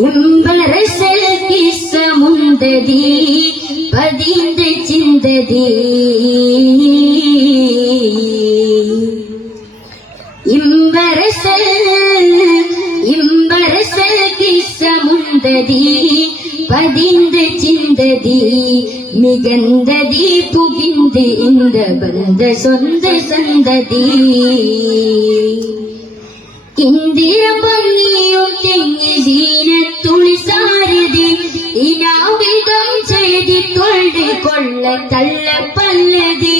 ഇമ്പരസൽ കിസ്സമുണ്ടതി പതിന്ത് ചിന്തതി ഇമ്പരസൽ ഇമ്പരസൽ കിസ്സമുണ്ടതി പതിന്ത് ചിന്തതി മികന്തതി പുകിന്ത് ഇന്ത ബന്ധ സ്വന്ത സന്തതി ഇന്ദിര ഭംഗിയും തെങ്ങ് ജീനത്തുളി സാരതി ഇനാവിധം ചെയ്തി തൊള്ളി കൊള്ള തള്ള പല്ലതി.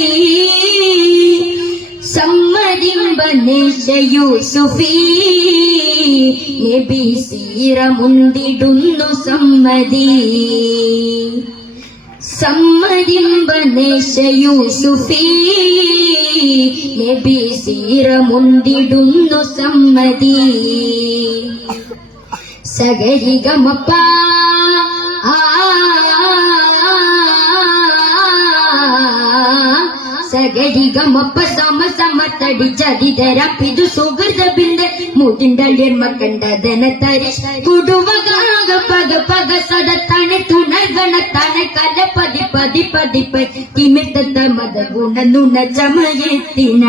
സമ്മതിമ്പനേശ യൂസുഫീ നബി സീറമുണ്ടിടുന്നു സമ്മതി. സമ്മതിമ്പനേശ യൂസുഫീ നബി സീറമുണ്ടിടുന്നു സമ്മതി. സഗരിഗമപ്പ സഗരിഗമപ്പ മപ്പ സമ തടി ചതിതര പിതു സുഹൃത ബിന്ദ മുതിണ്ടല്യർമ കണ്ടതന തരിശ് കുടുവകാക പക പക തണ തുണർഗണ തണ കല പതി പതി പതിപ്പ തിമിർത്ത മത ഗുണ നുണ ചമയെത്തിന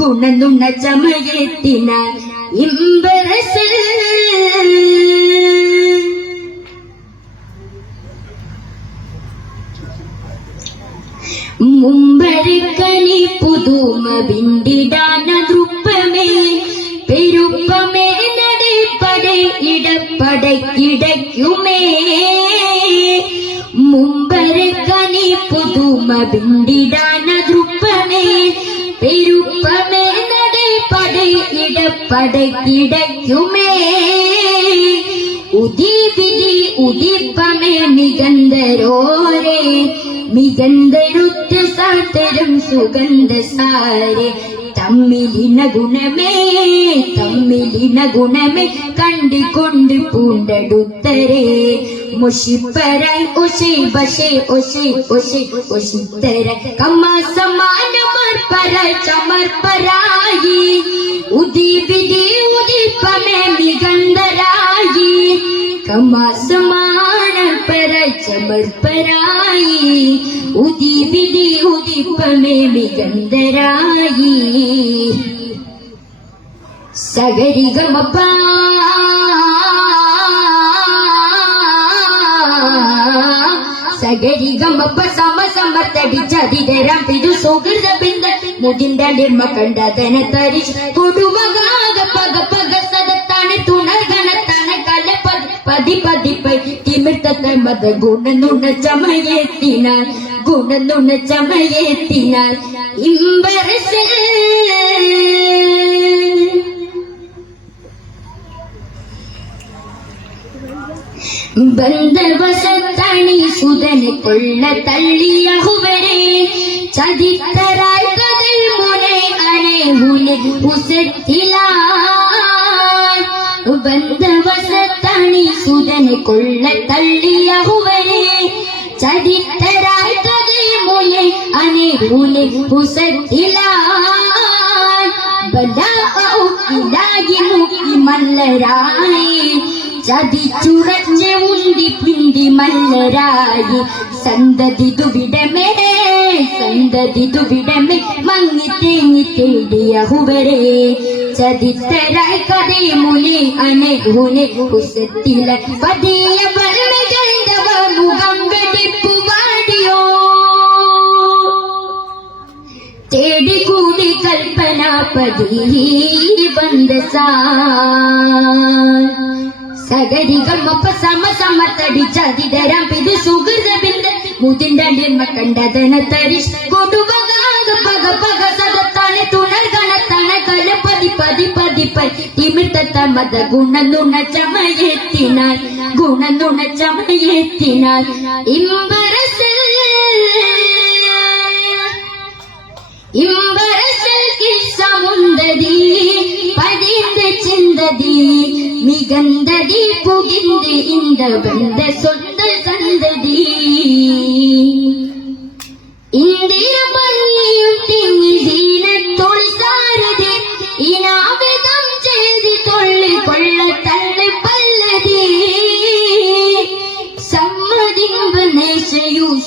ഗുണ നുണ ചമയെത്തിന ഇമ്പരസൽ പുതുമ ബിണ്ടിടാന ദൃപ്പമേ പെരുപ്പമേ നടപ്പടെ ഇടപ്പടക്കിടയ്ക്കുമേ. മുമ്പരക്കനി പുതുമ ബിണ്ടിടാന ദൃപ്പമേ പെരുപ്പമേ നടപ്പടെ ഇടപ്പടയ്ക്കിടയ്ക്കുമേ ഉദീപിതി ഉദിപ്പമേ നിഗന്ധരോരേ മികന്തരുത്ത സാത്തരം സുഗന്ധ സാരെ തമ്മിലിന ഗുണമേ തമ്മിലിന ഗുണമേ കണ്ടിക്കൊണ്ട് പൂണ്ടടുത്തരേ മുഷിപ്പരായി ഒശി ബഷേ ഒശി ഒശി ഒശിത്തര കമ്മാ സമാനമർപ്പരായി ചമർപ്പരായി ഉദീപിതി ഉദിപ്പമേ മികന്ധരായി കമാസമാനപ്പരായി ചമർപ്പരായി ഉദീപിതി ഉദിപ്പമേ മികന്ധരായി സഗരിഗമപ്പ സഗരിഗമപ്പ സമ സമത്തടി ചതിതരം പിതു സുഹൃത ബിന്ദ മുതിണ്ട നിർമ്മ കണ്ടതന തരിശ് കൊടുവകാക പക പക കല മത ഗുണ നുണ ചമയെത്തിനാൽ ഗുണ നുണ ചമയെത്തിനാൽ ഇമ്പരസൽ ബന്ധവശത്തണി സുതന് കൊള്ള തള്ളിയഹുവരെ ചതിത്തരായി കഥൽ മുനെ അനെ മുനെ ഉസത്തില ബന്ധവശത്തണി സുതന് കൊള്ള തള്ളിയഹുവരെ ചതിത്തരായി കഥൽ മുനെ അനെ മുനെ ഉസത്തില ബലാഉ ഇലാഹി മുക്കി മല്ലരായി ചതിച്ചുറച്ച് ഉണ്ടി പിണ്ടി മല്ലരായി. സന്തതി ദുവിടമേ സന്തതി ദുവിടമേ. മങ്ങി തേങ്ങി തേടിയ ഹുവരെ ചതിത്തരായി കഥേ മുനെ അനെ ഹുനെ കുസത്തില പതിയ പരമകൈതവ മുഖം വെടിപ്പു വാടിയോ? തേടിക്കൂടി കൽപ്പനാപതി ബന്ധസാ സഗരിഗമപ്പ സമ സമത്തടിച്ചതിതരം ചതിതരം പിതു സുഹൃത ബിന്ദ മുതിണ്ട നിർമ്മ കണ്ടതന തരിഷ് കൊടുവകാക പക പക സദത്താണ് கண்டிப்பாய் திமிர்த்த தமத குணநுண சமயத்தினாய் குணநுண சமயத்தினாய். இம்பரசல் இம்பரசல் சமுந்ததி பதிந்து சிந்ததி மிகந்ததி புகிந்து இந்த வந்த சொந்த சந்ததி.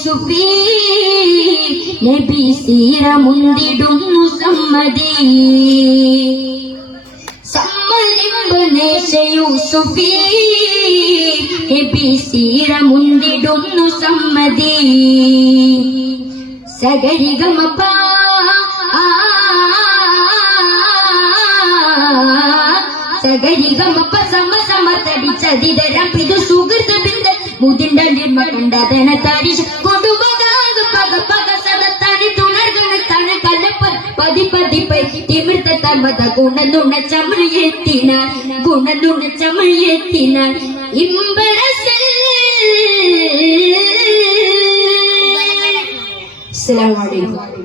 യൂസുഫീ നബി സീര മുന്തിടുന്നു സമ്മതി സമ്മതിമ്പനേശ യൂസുഫീ നബി സീര മുന്തിടുന്നു സമ്മതി. സഗരിഗമപ സഗരിഗമപ സമ സമ തടി ചതിതരം പിതു സുഹൃത ബിന്ദ മുതിണ്ട നിർമ്മ കണ്ടതന തമത ഗുണനുണ ചമഴിയെത്തിനാൻ ഗുണനുണ അസ്സലാമു അലൈക്കും.